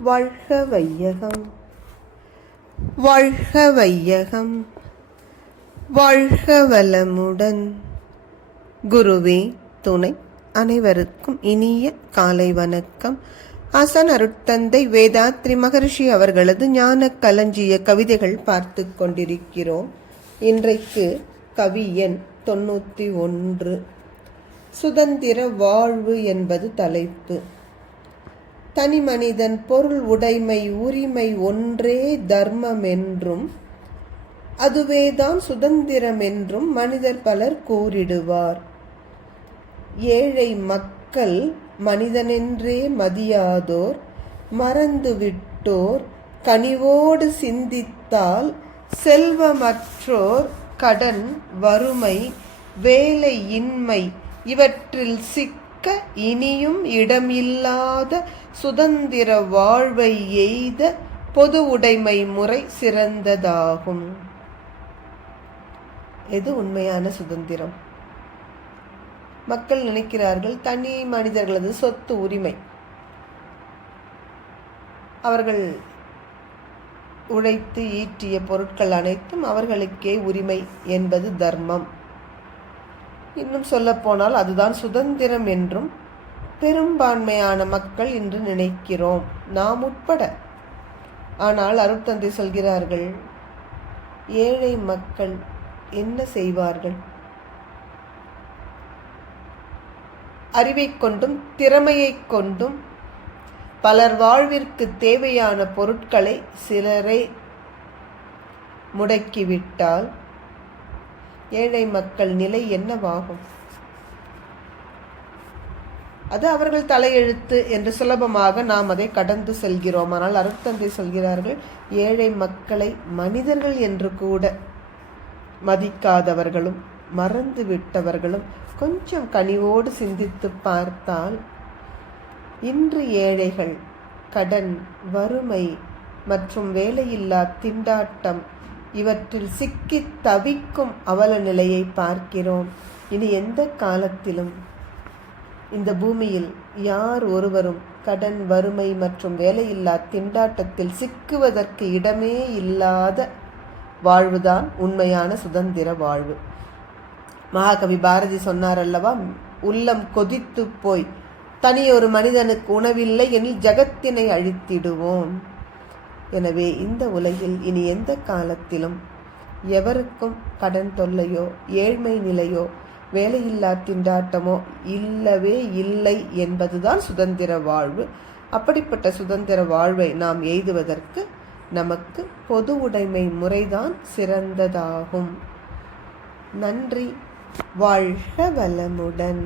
வாழ்க வையகம் வாழ்க வையகம் வாழ்க வளமுடன் குருவே துணை அனைவருக்கும் இனிய காலை வணக்கம். அசன் அருட்தந்தை வேதாத்ரி மகரிஷி அவர்களது ஞான களஞ்சிய கவிதைகள் பார்த்து கொண்டிருக்கிறோம். இன்றைக்கு கவி எண் தொண்ணூற்றி ஒன்று. சுதந்திர வாழ்வு என்பது தலைப்பு. தனி மனிதன் பொருள் உடைமை உரிமை ஒன்றே தர்மம் என்றும் அதுவேதான் சுதந்திரம் என்றும் மனிதர் பலர் கூறிடுவார். ஏழை மக்கள் மனிதனென்றே மதியாதோர் மறந்துவிட்டோர் கனிவோடு சிந்தித்தால் செல்வமற்றோர் கடன் வறுமை வேலையின்மை இவற்றில் மிக்க இனியும் இடமில்லாத சுதந்திர வாழ்வை எய்த பொது உடைமை முறை சிறந்ததாகும். எது உண்மையான சுதந்திரம்? மக்கள் நினைக்கிறார்கள் தனி மனிதர்களது சொத்து உரிமை. அவர்கள் உழைத்து ஈட்டிய பொருட்கள் அனைத்தும் அவர்களுக்கே உரிமை என்பது தர்மம். இன்னும் சொல்லப்போனால் அதுதான் சுதந்திரம் என்றும் பெரும்பான்மையான மக்கள் இன்று நினைக்கிறோம். நாம் உட்பட. ஆனால் அருட்தந்தை சொல்கிறார்கள் ஏழை மக்கள் என்ன செய்வார்கள்? அறிவை கொண்டும் திறமையை கொண்டும் பலர் வாழ்விற்கு தேவையான பொருட்களை சிலரை முடக்கிவிட்டால் ஏழை மக்கள் நிலை என்னவாகும்? அது அவர்கள் தலையெழுத்து என்று சுலபமாக நாம் அதை கடந்து செல்கிறோம். ஆனால் அருட்தந்தை சொல்கிறார்கள் ஏழை மக்களை மனிதர்கள் என்று கூட மதிக்காதவர்களும் மறந்து விட்டவர்களும் கொஞ்சம் கனிவோடு சிந்தித்து பார்த்தால் இன்று ஏழைகள் கடன் வறுமை மற்றும் வேலையில்லா திண்டாட்டம் இவற்றில் சிக்கி தவிக்கும் அவல நிலையை பார்க்கிறோம். இனி எந்த காலத்திலும்? இந்த பூமியில் யார் ஒருவரும் கடன் வறுமை மற்றும் வேலையில்லா திண்டாட்டத்தில் சிக்குவதற்கு இடமே இல்லாத வாழ்வுதான் உண்மையான சுதந்திர வாழ்வு. மகாகவி பாரதி சொன்னார் அல்லவா? உள்ளம் கொதித்து போய் தனியொரு மனிதனுக்கு உணவில்லை எனில் ஜகத்தினை அழித்திடுவோம். எனவே இந்த உலகில் இனி எந்த காலத்திலும் எவருக்கும் கடன் தொல்லையோ ஏழ்மை நிலையோ வேலையில்லா திண்டாட்டமோ இல்லவே இல்லை என்பதுதான் சுதந்திர வாழ்வு. அப்படிப்பட்ட சுதந்திர வாழ்வை நாம் எய்துவதற்கு நமக்கு பொது உடைமை முறைதான் சிறந்ததாகும். நன்றி. வாழ்க வளமுடன்.